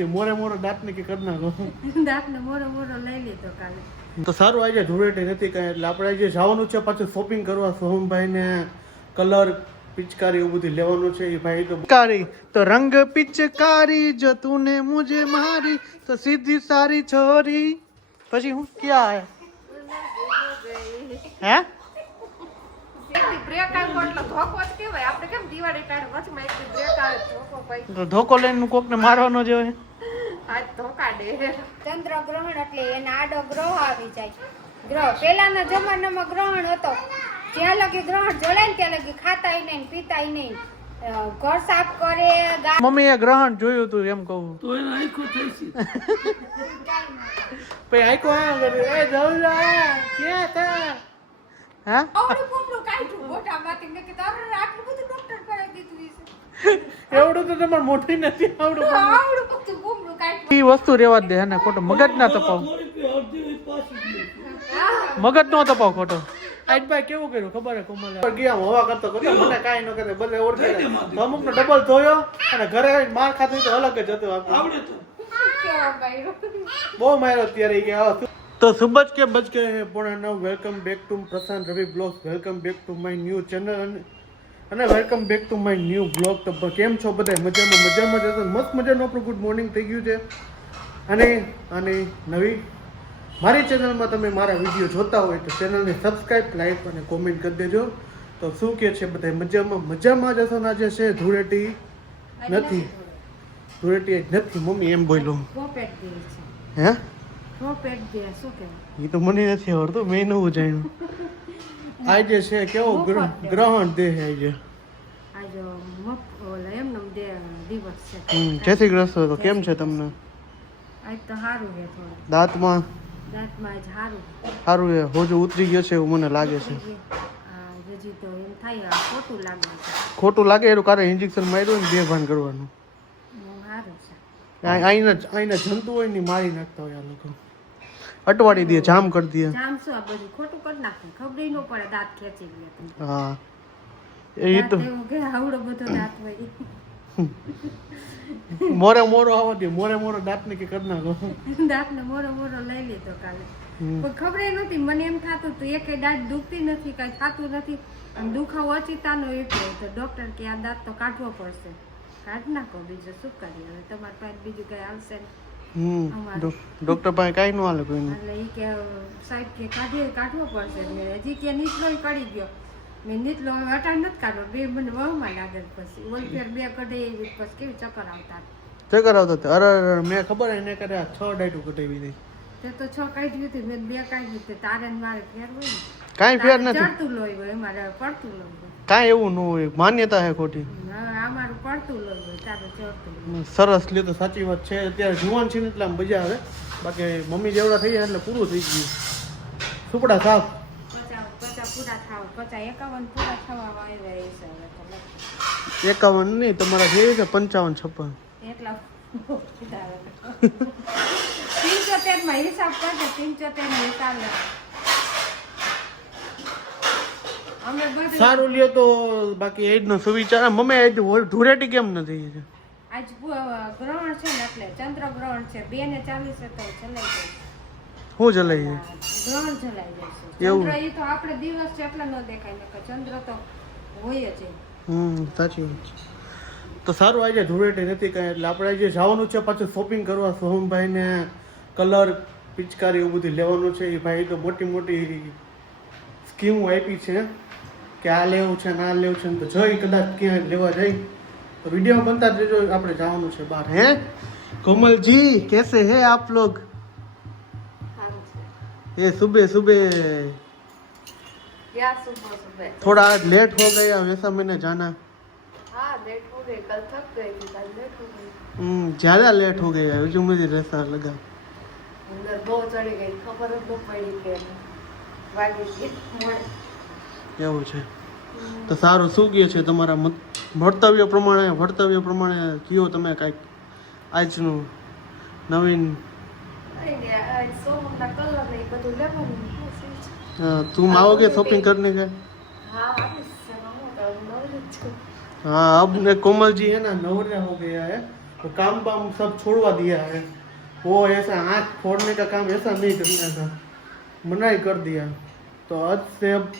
દે મોરે મોરો દાંત ને કે કરી નાખો દાંત ને મોરો મોરો લઈ લીધો કાલે. તો સારું આજે ધૂળેટી નથી કાંઈ એટલે આપણે આજે જવાનું છે પાછું શોપિંગ કરવા સોહમભાઈ ને કલર પિચકારી એવું બધું લેવાનું છે એ ભાઈ તો પિચકારી તો રંગ પિચકારી જો તूने मुझे मारी तो सीधी सारी छोरी પછી હું ક્યાં હે બ્રેક આવ્યો એટલે ધોકો જ કહેવાય. આપણે કેમ દિવાળી ટાઈમ વચમાં એક બ્રેક આવે ધોકો ભાઈ તો ધોકો લઈને કોક ને મારવાનો જ હોય. આજ ધોકા દે. ચંદ્ર ગ્રહણ એટલે એના આડો ગ્રહ આવી જાય. ગ્રહ પેલાના જમાનામાં ગ્રહણ હતો, જ્યાં લગી ગ્રહણ જોડાય ને ત્યાં લગી ખાતાય નહીં પીતાય નહીં, ઘર સાફ કરે. મમ્મી એ ગ્રહણ જોયું તું એમ કહું તો એને આંખો થઈ છે પછી આંખો આ કરે એ જવલા ક્યાં હતા હા આવડું પોપડું કાઢ્યું મોઢામાંથી. મેં કીધું અરે આટલું બધું ડોક્ટર કરાવી દીધું છે. એવડું તો તમારે મોટી નથી આવડું આવડું બધું પોપડું કાઢ્યું. એ વસ્તુ રેવા દે ને ખોટો મગજ ના તપાવ મગજ નો તપાવ ખોટો. આજ ભાઈ કેવું કર્યું ખબર હે કોમલે ગયા હવા કરતો કરતો મને કાઈ ન કરે ભલે ઓળખે અમુક નો ડબલ ધોયો અને ઘરે આવીને માર ખાધું તો અલગ જ હતો આવડે તો કેવા માર્યો. બહુ માર્યો ત્યારે ગયા તો સુબજ કે બજ ગए हैं 9:30 welcome back to Prashant Ravi vlogs welcome back to my new channel અને welcome back to my new vlog. તો કેમ છો બધા મજામાં જતો મસ્ત મજાનું આપણું ગુડ મોર્નિંગ થઈ ગયું છે. અને નવી મારી ચેનલમાં તમે મારા વિડીયો જોતા હોય તો ચેનલને સબસ્ક્રાઈબ લાઈક અને કોમેન્ટ કરી દેજો. તો શું કે છે બધા મજામાં જશો ને આજે છે ધૂળેટી નથી મમ્મી એમ બોલો પોપેટ દે છે. હે પોપેટ દે શું કહેવાય? એ તો મને નથી આવડતું મેં નવું જાણ્યું. આજે છે કેવો ગ્રહણ દે છે આજે આજ એમનો દે દિવસ છે. જય શ્રી કૃષ્ણ. તો કેમ છે તમને? આજ તો સારું છે થોડું દાંતમાં દાંતમાં આજ સારું સારું એ હોજો ઉતરી ગયો છે એવું મને લાગે છે. હજી તો એમ થાય ખોટું લાગે છે. ખોટું લાગે એનું કારણ ઇન્જેક્શન માર્યું ને બેભાન કરવાનું. સારું છે. આઈના જંતુ હોય ને મારી નાખતા હોય આ લોકો અટવાડી દે જામ કરી દે. જામ શું આ બધું ખોટું કરી નાખે ખબર ન પડે દાંત ખેંચી લે. હા એ તો એવું કે આવડો બધો દાંત હોય મોરે મોરો આવવા દે મોરે દાંત ને કે કરી નાખો દાંત ને મોરો મોરો લઈ લીધો કાલે. પણ ખબર નહોતી મને એમ થતું હતું એકે દાંત દુખતી નથી કઈ થતું નથી અને દુખાવો અચિતાનો એટલે તો ડોક્ટર કે આ દાંત તો કાઢવો પડશે. કાઢ નાખો બીજું શું કરીએ હવે તમારી પાસે બીજું કઈ આવશે ને. ડોક્ટર પાસે કઈ ન હાલે કોઈને એટલે એ કે સાહેબ કે કાઢવો પડશે ને હજી કે નીચલો કાઢી ગયો. મેં નીચલો અટાણ નથી કાઢો બે મને વહમાં લાગે પછી ઓલફેર બે કઢે એવી પછી કેવી ચક્કર આવતા અરે મેં ખબર એને કરે 6 ડાયટો કટાવી દઈ તે તો 6 કાઢી હતી મેં 2 કાઢી હતી. તારે ને મારે ફેર હોય ને કાંઈ ફેર નથી. ચડતું લોહી હોય અમારે પડતું લોહી હોય. કાંઈ એવું ન હોય માન્યતા હે ખોટી. અમારું પડતું લોહી હોય તારે ચડતું લોહી. સરસ લ્યો તો સાચી વાત છે. અત્યારે જુવાન છે ને એટલે આમ મજા આવે બાકી મમ્મી જેવડા થઈ જાય એટલે પૂરું થઈ ગયું. સુપડા સાફ 50 પૂરા થાવ 51 પૂરા થવા આવ્યા છે હવે તો 51 નહીં તમારા જેવી છે 55 56 એટલા 75 માં હિસાબ કરજે 75 નો હિસાબ લે. અમે બધું સારું લ્યો તો બાકી એ જ નો સુવિચાર મમ્મી આજ ધૂળેટી કેમ નથી આજ ગ્રહણ છે ને એટલે ચંદ્ર ગ્રહણ છે 2:40 તો ચલાઈ જાય. હું જલાઈ ગ્રહણ ચલાઈ જાય છે. એવું? ચંદ્ર એ તો આપણે દિવસ છે એટલે ન દેખાય ને ચંદ્ર તો હોય જ. સાચી વાત છે. તો સારું આજે ધૂળેટી નથી કાંઈ એટલે આપણે આજે જવાનું છે પાછું શોપિંગ કરવા સોહમભાઈ ને કલર પિચકારી એવું બધું લેવાનું છે. એ ભાઈ તો મોટી સ્કીમ આપી છે કે આ લેવું છે ને આ લેવું છે ને તો જઈ કદાચ ક્યાંય લેવા જઈ તો વિડીયો બનતા જ રહેજો. આપણે જવાનું છે બહાર. હે કોમલજી कैसे हैं आप लोग? ये सुबह क्या सुबह थोड़ा आज लेट हो गया वैसा मैंने जाना. हाँ लेट हो गई कल थक गई थी कल लेट हो गई. ज़्यादा लेट हो गया है जो मुझे ऐसा लगा. अंदर बहुत चढ़ी गई खबर જ ન પડી કે વાગી ગઈ મોડે. એવું છે. તો સારું શું કહે છે તમારા વર્તવ્ય પ્રમાણે કયો તમે કાંઈક આજનું નવીન. સોમના કલર ને એ બધું લેવાનું. तुम आओगे शॉपिंग करने का? हाँ अब कोमल जी है ना नवरे हो गया है वो काम वाम सब छोड़वा दिया है। वो ऐसा आँख फोड़ने का काम ऐसा नहीं करना था, मना ही कर दिया। तो आज से अब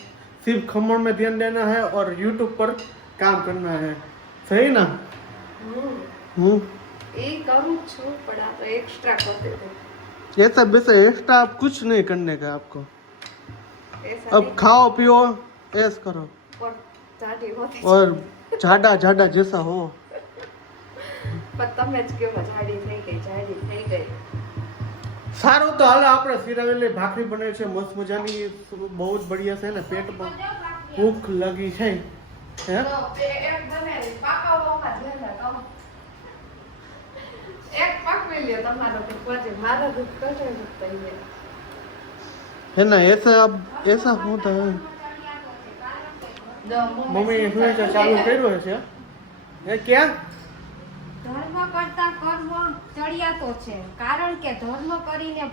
सिर्फ खमण में ध्यान देना है और यूट्यूब पर काम करना है, सही ना? ये करूँ छू पड़ा तो एक्स्ट्रा कर देते। ऐसा वैसा एक्स्ट्रा आप कुछ नहीं करने का आपको। ऐसा अब खाओ पियो ऐस करो पर जाडी होती और जाडा जाडा जैसा हो। પણ તમે જ કેવો જાડી થઈ ગઈ સારું તો હાલ આપણે સિરાવેલી ભાખરી બને છે મસ્ત મજાની, બહુ જ બઢિયા છે ને, પેટમાં ભૂખ લાગી છે હે? તો એક બને પાકાવામાં ધ્યાન રાખો, એક પાકવી લ્યો તમારો તો પછી મારા દૂધ કશે થઈ જાય है ना? ऐसा अब ऐसा होता है। मम्मी શું છે ચાલુ કર્યો છે એ ક્યાં? ધર્મ કરતા કર્મ ચડિયાતો છે, કારણ કે ધર્મ કરીને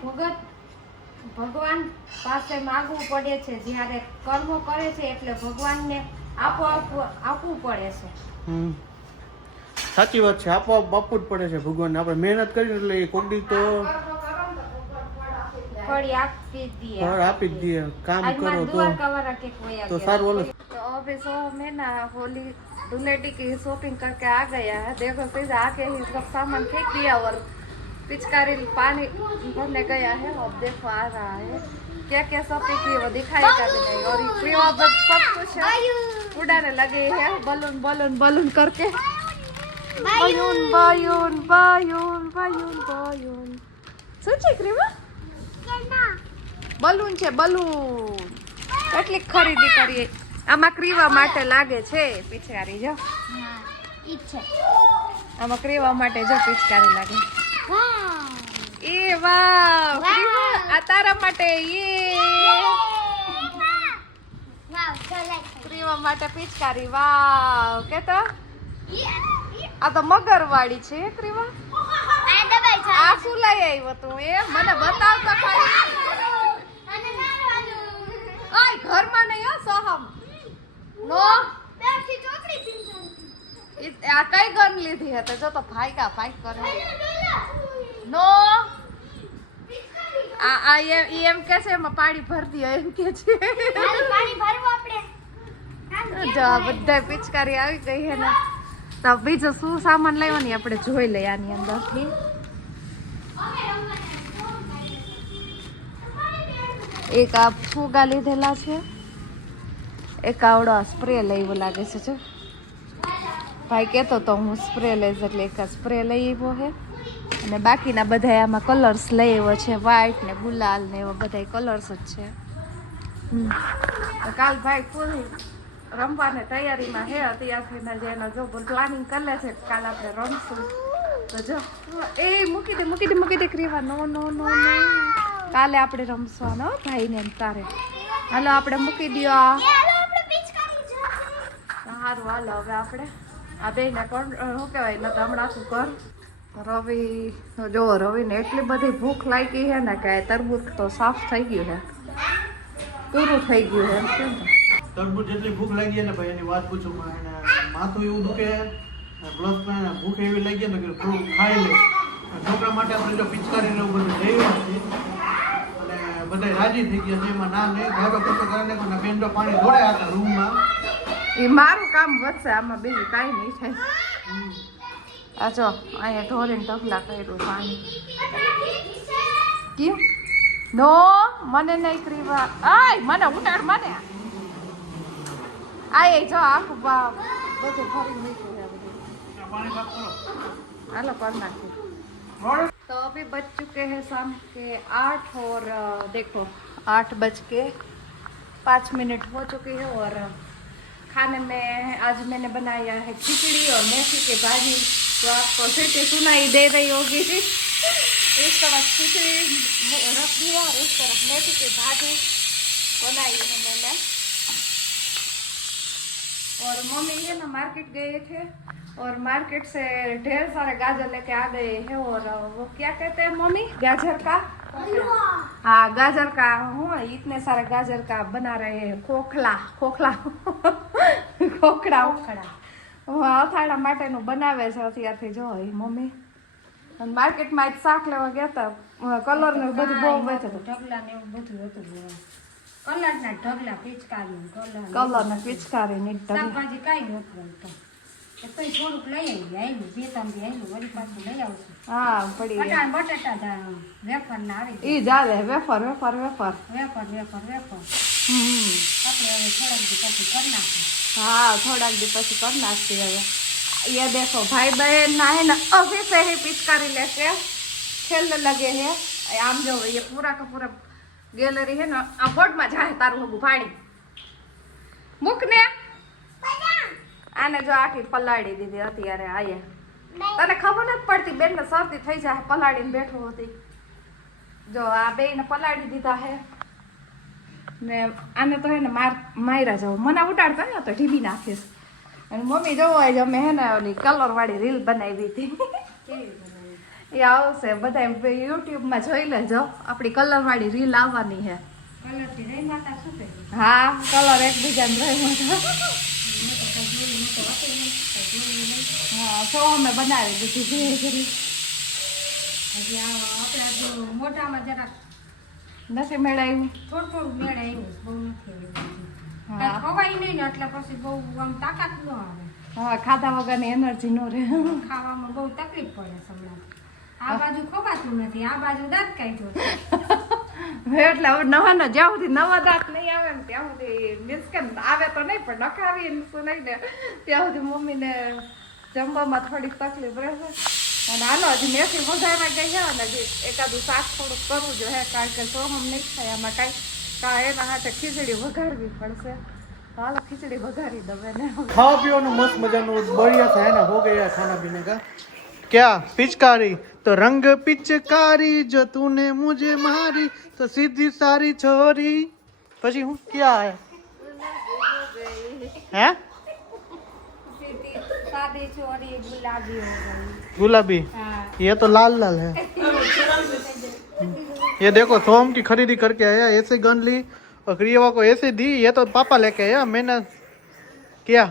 ભગવાન પાસે માંગવું પડે છે, જ્યારે કર્મ કરે છે એટલે ભગવાનને આપવું પડે છે। સાચી વાત છે, આપોઆપ આપવું જ પડે છે ભગવાનને। આપણે મહેનત કરીને એટલે એ કોક દી તો ફળી આપી જ દઈએ, ફળ આપી જ દઈએ। કામ કરો દ્વારકાવાળા કે કોઈ तो सार बोलो। तो अभी सो में ना होली धुलेटी की शॉपिंग करके आ गया है। देखो सीधा आके ही सब सामान फेंक दिया और पिचकारी पानी भरने गया है। अब देखो आ रहा है क्या क्या शॉपिंग की वो दिखाएगा भी नहीं। और ये सब कुछ उड़ाने लगे हैं बलून बलून बलून करके, balloon balloon balloon balloon balloon શું છે ક્રીમા? બલૂન છે બલૂન। કેટલી ખરીદી કરીએ। આમાં ક્રીવા માટે લાગે છે પિચકારી, જો આમાં ક્રીવા માટે જો પિચકારી લાગે। એ વાવ ક્રીવા આ તારા માટે, ક્રીવા માટે પિચકારી। વાવ કે તો આ તો મગરવાડી છે ક્રીવા। આ શું લઈ આવ્યો તું? એ મને બતાવ તો ખરી। ઓય ઘરમાં નહીં હો સોહમ નો। આ કઈ ગન લીધી હતી? જો તો ભાઈકા ભાઈ કરે નો। આ એમ કે છે એમાં પાણી ભર દો એમ કે છે। જો બધા પિચકારી આવી ગઈ હે ને, તો બીજો શું સામાન લેવાની આપણે જોઈ લઈએ આની અંદરથી। એક આ ફુગા લીધેલા છે, એક આવડો સ્પ્રે લેવો લાગે છે। જો ભાઈ કહેતો તો હું સ્પ્રે લઈશ એટલે એક સ્પ્રે લઈ આવ્યો છે, અને બાકીના બધા આમાં કલર્સ લઈ આવ્યો છે, વ્હાઈટ ને ગુલાલ ને એવા બધા કલર્સ જ છે। તો કાલ ભાઈ ફૂલ રમવાની તૈયારીમાં છે અત્યારથી જે એનો જો પ્લાનિંગ કરે છે કાલ આપણે રમશું। તો જો એ મૂકી દે ક્રીવા, નો નો નો નો, કાલે આપણે રમવાનો ભાઈને તારે। હાલો આપણે મૂકી દો। સારું હાલો હવે આપણે આ બેને શું કહેવાય ને હમણાં શું કર રવિ જો રવિને એટલી બધી ભૂખ લાગી છે ને કે તરબૂચ તો સાફ થઈ ગયું છે, પૂરું થઈ ગયું છે એમ કેમ તરબૂચ જેટલી ભૂખ લાગી ને ભાઈ એની વાત પૂછો, એને માથું એવું દુખે પ્લસ ભૂખ એવી લાગી ને કે થોડું ખાઈ લે। છોકરા માટે આપણે જો પિચકારી ને એવું બધું લઈ અને બધા રાજી થઈ ગયા છે, એમાં ના નહીં ધાબા ખર્ચો કરીને કોઈ બેન્ડો પાણી ઢોળે હતા રૂમમાં। એ મારું કામ વધશે આમાં, બીજું કાંઈ નહીં થાય। આ જો અહીંયા ઢોરીને ઢગલા કર્યું પાણી। કેમ નો મને નહીં ક્રીવા, આય મને ઉતાર મને આય જો આખું બધું ભરી મૂક્યું છે બધું। હાલો कर नाखिए। तो अभी बज चुके हैं शाम के 8 और देखो 8:05 हो चुकी है। और खाने में आज मैंने बनाया है खिचड़ी और मेथी की भाजी। तो आपको फिर से सुनाई दे रही होगी। इस तरफ खिचड़ी रख दिया और इस तरफ मेथी की भाजी बनाई है मैंने। और मम्मी ये ना मार्केट गए थे और मार्केट से ढेर सारे गाजर लेके आ गए हैं। और वो क्या कहते हैं मम्मी, गाजर का, हाँ गाजर का, हूँ इतने सारे गाजर का बना रहे हैं खोखला खोखला खोखड़ा उखड़ा। અથાણા માટેનું બનાવે છે અત્યારથી જો એ મમ્મી. અને માર્કેટમાં જ શાક લેવા ગયા હતા, કલર ને બધું બહુ વેચે હતું. ઢગલા ને એવું બધું હતું. કલરના ઢગલા, પિચકારી કલર ને પિચકારી ને શાકભાજી કાંઈ નહોતું તો થોડુંક લઈ આવી, બે ત્રણ દી આવ્યું, વળી પાછું લઈ આવશું. હા પડી ગયા. બટાટા વેફર ના આવી ઈ ચાલે wafer wafer wafer. Wafer wafer wafer હમ આપણે હવે થોડાક દી પછી કરી નાખીએ. हाँ थोड़ा दी પછી कर नाखती है। ये देखो भाई बहन ना है ना अभी से ही पिचकारी लेके खेलने लगे हैं। आम जो ये पूरा का पूरा गैलरी है ना आ बोर्ड में जाए तारू हगू पानी मुक ने आने जो आखी पलाड़ी दीदी अत्यारे आये तने खबर नहीं पड़ती बेन ने सर्दी થઈ જાય પલાડીને બેઠો હતી જો આ બેને પલાડી દીધા હે ને આને તો હે ને માયરા જાવ મને ઉડાડતા ને તો ઢીબી નાખીશ અને મમ્મી જોવો આજ અમે હે ને ઓલી કલર વાળી રીલ બનાવી હતી એ આવશે બધા યુટ્યુબમાં જોઈ લેજો આપણી કલર વાળી રીલ આવવાની છે કલરથી રહી માતા શું કહે હા કલર એકબીજાને રહી માતા હા સો અમે બનાવી દીધી ધીરે ધીરે હજી આપણા જો મોઢામાં જરાક નથી મેળાયું થોડું થોડું મેળ આવ્યું બહુ નથી હા. આવ્યું ખવાય નહીં ને એટલે પછી બહુ આમ તાકાત ન આવે હા ખાધા વગરની એનર્જી નો રહે ખાવામાં બહુ તકલીફ પડે હમણાં આ બાજુ ખવાતું નથી આ બાજુ દાંત કાઢ્યો છે એટલે હવે નવા જ્યાં સુધી નવા દાંત નહીં આવે ને ત્યાં સુધી મીન્સ કે આવે તો નહીં પણ નખાવી શું નહીં ને ત્યાં સુધી મમ્મીને જમવામાં થોડીક તકલીફ રહેશે અને હાલો હજી મેથી વધારે ગઈ છે અને હજી એકાદું શાક થોડુંક કરવું જોઈએ કારણ કે સોમ નહીં થાય આમાં કાંઈ એના હાથે ખીચડી વઘારવી પડશે હાલો ખીચડી વઘારી દવે ને खाओ पियो ना मस्त मजा नो बढ़िया था है ना हो गया खाना पीने का क्या पिचकारी तो रंग पिचकारी जो तूने मुझे मारी तो सीधी सारी छोरी પછી હું क्या है हैं सादी छोरी गुलाबी हो गई गुलाबी हाँ ये तो लाल लाल है ये देखो सोम की खरीदी करके आया ऐसे गन ली और क्रियवा को ऐसे दी ये तो पापा लेके आया मैंने क्या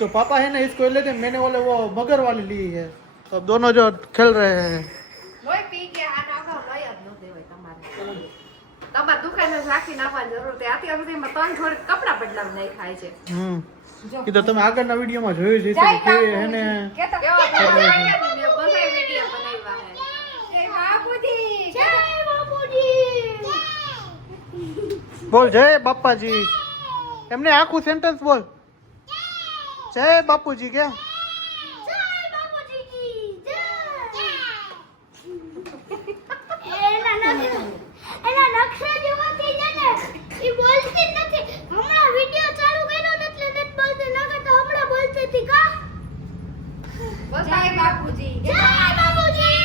तो पापा है ना इसको लेते मैंने बोले वो मगर वाली ली है तो अब दोनों जो खेल रहे हैं લોહી પી ગયા આ નાખો લોહી જ ન દેવાય તમારે તમારે દુકાને રાખીને આવવાની જરૂર છે અત્યાર સુધીમાં ત્રણ જોડે કપડા બદલાવ નહીં ખાય છે એ તો તમે આગળના વિડીયોમાં જોયું છે કે હે ને કેવા બધા વિડીયો બનાવ્યા હે जय बापूजी જય બાપુજી બોલ જય બાપાજી એમને આખું સેન્ટેન્સ બોલ જય બાપુજી કે એના નકશા જોવાથી છે ને ઈ બોલતી જ નથી હમણાં વિડિયો ચાલુ કર્યો ને એટલે નથી બોલતી નકર તો હમણાં બોલતી હતી કા जय बापूजी જય બાપુજી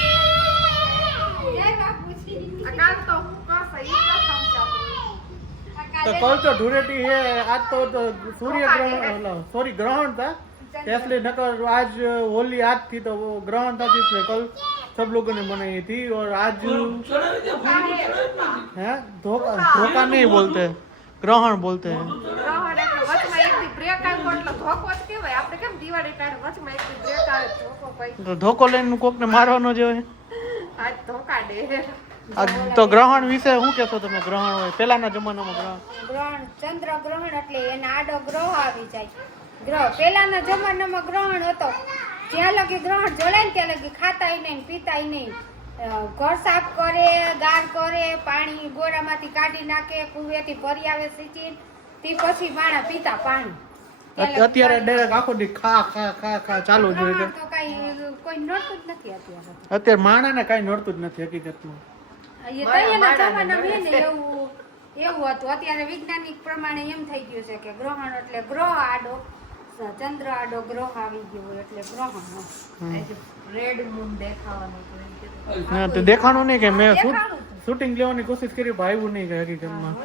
जय बापूजी આ કાલ તો હું કરશે ઈ ન સમજાતું तो कल तो धूळेटी है आज तो सूर्य ग्रहण सॉरी ग्रहण था इसलिए नकर आज होली आज थी तो वो ग्रहण था इसलिए कल सब लोगों ने मनाई थी और आज है धोखा नहीं बोलते ग्रहण बोलते हैं ગ્રહણ એટલે વચમાં એકથી બ્રેક આવ્યો એટલે ધોકો જ કહેવાય આપણે કેમ દિવાળી ટાણે વચમાં એકથી બ્રેક આવે ધોકો ભાઈ तो धोको लઈને કોકને મારવાનો જ હોય આજ ધોકા દે આ તો ગ્રહણ વિશે શું કહેશો તમે ગ્રહણ હોય પહેલાના જમાનામાં ગ્રહણ ગ્રહણ ચંદ્ર ગ્રહણ એટલે એના આડો ગ્રહ આવી જાય ગ્રહ પહેલાના જમાનામાં ગ્રહણ હતો જ્યાં લગી ગ્રહણ જળે ને ત્યાં લગી ખાતાય નહીં પીતાય નહીં ઘર સાફ કરે ગાર કરે પાણી ગોળામાંથી કાઢી નાખે કુવેથી ભરી આવે સીચીને તે પછી માણા પીતા પાણી અત્યારે ડાયરેક્ટ આખો દી ખા ખા ખા ખા ચાલુ જ હોય છે ગ્રહણ તો કઈ કોઈ નડતું જ નથી અત્યારે અત્યારે માણાને કાંઈ નડતું જ નથી હકીકતમાં એ પહેલાના જમાનામાં હે ને એવું હતું અત્યારે વૈજ્ઞાનિક પ્રમાણે એમ થઈ ગયું છે કે ગ્રહણ એટલે ગ્રહ આડો ચંદ્ર આડો ગ્રહ આવી ગયો હોય એટલે ગ્રહણ રેડ મૂન દેખાવાનું હતું એમ કીધું હા તો દેખાણું નહીં કે મેં દેખાણું હતું. શૂટિંગ લેવાની કોશિશ કરી પણ આવ્યું નહીં કે હકીકતમાં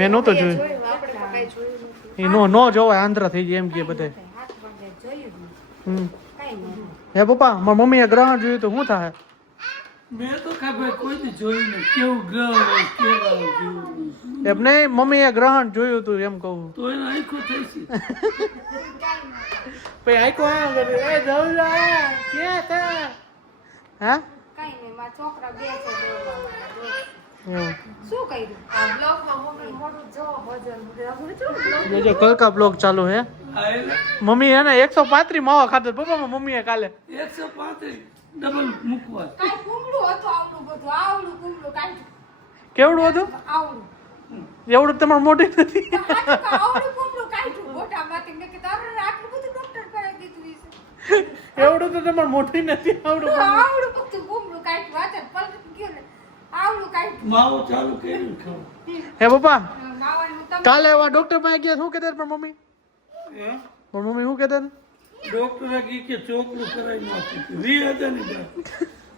મેં નહોતો જોયું જોયું આપણે તો કઈ જોયું નથી એ નો જોવાય આંધ્ર થઈ જાય એમ કે બધે હાથ પગે જોયું જ નથી હમ કઈ નહીં હે પપ્પા મારી મમ્મીએ ગ્રહણ જોયું તો શું થાય મેં તો ખબર કોઈ દી જોયું ને કેવું ગ્રહ હોય કેવા જેવું એમ નહીં મમ્મીએ ગ્રહણ જોયું હતું એમ કહું તો એને આંખો થઈ છે પછી આખો આ કરે એ જવલા ક્યાં હતા હા કઈ નહીં મારા છોકરા બે છે દોડવા એવું. શું કર્યું આ બ્લોગમાં મમ્મી મોઢું જો વજન જો કલકા બ્લોગ ચાલુ હે આ એટલે મમ્મી હે ને 135 માવા ખાધો પપ્પા મમ્મીએ કાલે 135 ડબલ મૂકવા કાંઈ કુમળું હતું આવડું બધું આવડું કુમળું કાંઈ કેવડું હતું આવડું એવડું તમારે મોટી નથી આવડું કુમળું કાઢ્યું મોટામાંથી મેં કીધું આપણે આટલું બધું ડોક્ટર કરાવી દીધું છે એવડું તો તમારે મોટી નથી આવડું આવડું બધું કુમળું કાઢ્યું વાચન પલટી ગયું ને આવડું કાઢ્યું માવો ચાલુ કર્યું ખાવ હે પપ્પા માવાનું તમે કાલે એવા ડોક્ટર પાસે ગયા શું કહેતા પણ મમ્મી હે પણ મમ્મી શું કહેતા ડોક્ટરે કી કે ચોકલું કરાવી નાખ્યું 20,000 ની દવા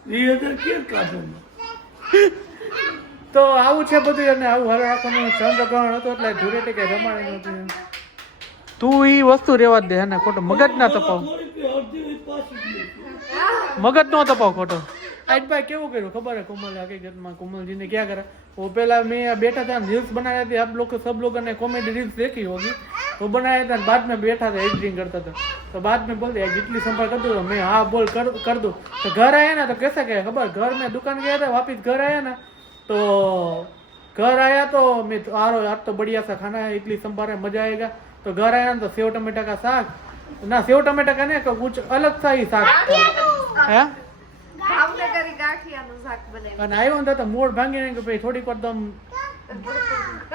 20,000 ક્યાં કાઢો તો આવું છે બધું અને આવું હારે રાખવાનું ચંદ્રગ્રહણ હતો એટલે ધૂળેટી કઈ રમાણી નહોતી તું ઈ વસ્તુ રેવા જ દે ને ખોટો મગજ ના તપાવ મગજ નો તપાવ ખોટો આજભાઈ કેવું કર્યું ખબર है कोमल हकीकतમાં कोमल जी ने क्या करा वो पहला मैं बैठा था रील्स बनाया थे आप लोग सब लोगों ने कॉमेडी रील्स देखी होगी वो बनाया था बाद में बैठा था एडिटिंग करता था तो बाद में बोलते जितनी संपर्क कर दो मैं हाँ बोल कर दो तो घर आया ना तो कैसा गया खबर घर में दुकान गया था वापिस घर आया ना तो घर आया तो मैं आज तो बढ़िया सा खाना है इडली संभार है मजा आएगा तो घर आया ना तो सेव टमाटर का साग ना सेव टमाटर का नहीं कुछ अलग सा ही साग है ભાવનગરી ગાંઠિયાનું શાક બનાવ્યું અને આવ્યો ને તો મોડ ભાંગીને કે ભાઈ થોડીક વાર દમ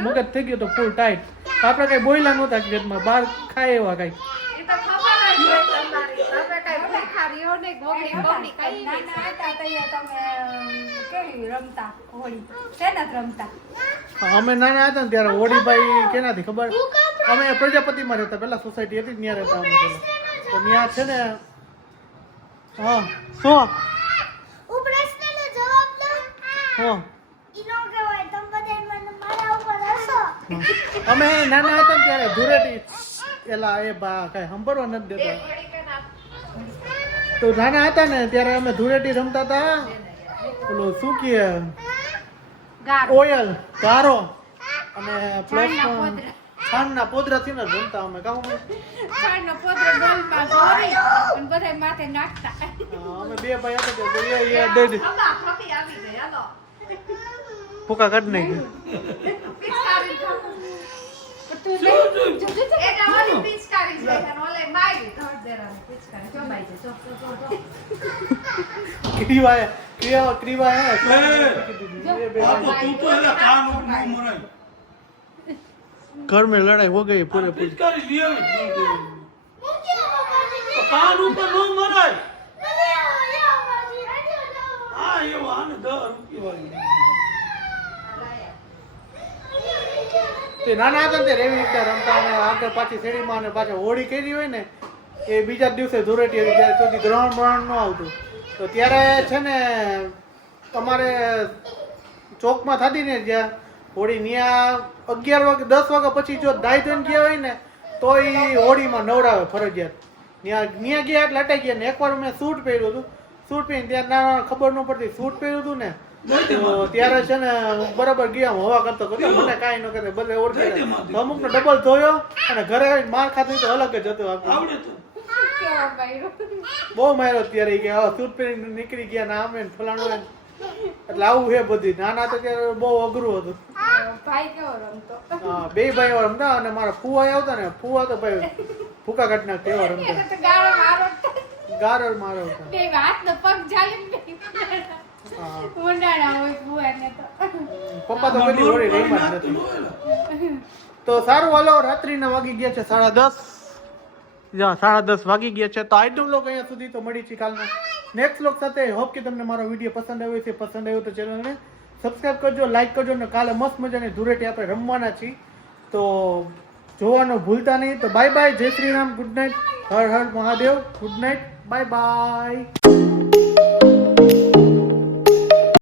મગજ થઈ ગયો તો ફૂલ ટાઈટ આપણે કઈ બોયલા નહોતા ઘરમાં બહાર ખાય એવા કઈ એ તો ખબર જ હોય તમારી તમે કઈ ભૂખા રહ્યો ને ગોળી ગોળી કઈ નાના હતા ત્યાં તમે કેવી રમતા હોળી શેના રમતા અમે નાના હતા ને ત્યારે હોડીભાઈ કેનાથી ખબર અમે પ્રજાપતિમાં રહેતા પેલા સોસાયટી હતી ત્યાં રહેતા અમે પેલા તો ત્યાં છે ને હા શું હું પ્રશ્નનો જવાબ દઉં હા ઈનો કહેવાય તમે બધા મને મારા ઉપર હસો અમે નાના હતા ને ત્યારે ધૂળેટી એલા એ બા કઈ સંભળવા નથી દેતા તો નાના હતા ને ત્યારે અમે ધૂળેટી રમતા હતા પેલું શું કહે ગારો ઓયલ ગારો અને પ્લસ છાણના પોદરા. છાણના પોદરાથી ને રમતા અમે કામ છાણનો પોદરો બોલમાં ભરી અને બધાય માથે નાખતા અમે બે ભાઈ હતા તો એ દઈ દે અબા ફપી આવી ગઈ હાલો ફૂકા કાઢ નાખી પિચકારી ખાવું. તું જો, જો. એના વાળી પિચકારી છે અને ઓલે મારી ધડ દેરાની પિચકારી જમાઈ છે જો ક્રીવા હે બાપુ તું તો એના કાન ઉપર ન મરાય घर में लड़ाई हो गई पूरे पूरी પિચકારી લઈ આવી મૂકી દો બાજી તો કાન ઉપર ન મરાય લ્યો લ્યો બાજી આજો હા એવું આને 10 રૂપિયા તે નાના હતા ને તે એવી રીતે રમતા અને આગળ પાછી શેરીમાં અને પાછા હોળી કરી હોય ને એ બીજા જ દિવસે ધૂળેટી હતી ત્યારે સુધી ગ્રહણ બ્રહણ ન આવતું તો ત્યારે છે ને અમારે ચોકમાં થતી ને જ્યાં હોળી ત્યાં 11 વાગે 10 વાગ્યા પછી જો દાઈ ધોઈને ગયા હોય ને તો એ હોળીમાં નવડાવે ફરજિયાત ત્યાં ગયા એટલે અટાઈ ગયા ને એકવાર મેં સૂટ પહેર્યું હતું સૂટ પહેરીને ત્યાં ના ખબર ન પડતી સૂટ પહેર્યું હતું ને તો ત્યારે છે ને બરાબર ગયા હવા કરતો હતો મને કાંઈ ન કરે બધે ઓળખે અમુક નો ડબલ ધોયો અને ઘરે આવીને માર ખાધી તો અલગ જ હતું આપણું આવડે તો કેવો બાયરો બહુ માર્યો ત્યારે કે સૂટ પહેરીને નીકળી ગયા ને આમે ને ફલાણું એમ. એટલે આવું છે બધી નાના તો ત્યારે બહુ અઘરું હતું ભાઈ કેવો રમતો હા બે ભાઈઓ રમતા અને મારા ફુવા આવતા ને ફુવા તો ભાઈ ફૂકા કાઢ નાખતા એવા એને રમતા તો ગાળો મારો ગારો મારો હતા બે હાથ ને પગ જાળી હા ઉંડાણા હોય બુઆને તો પપ્પા તો કદી હોળી રમ્યા જ નથી તો સારું હાલો રાત્રિના વાગી ગયા છે 10:30 10:30 વાગી ગયા છે તો આજનો વ્લોગ અહીંયા સુધી તો મળી છે કાલના નેક્સ્ટ વ્લોગ સાથે હોપ કે તમને મારો વિડીયો પસંદ આવ્યો છે પસંદ આવ્યો તો ચેનલને સબસ્ક્રાઇબ કરજો લાઈક કરજો અને કાલે મસ્ત મજાની ધૂળેટી આપણે રમવાના છીએ તો જોવાનું ભૂલતા નહીં તો બાય બાય જય Shri Ram good night Har Har Mahadev good night bye by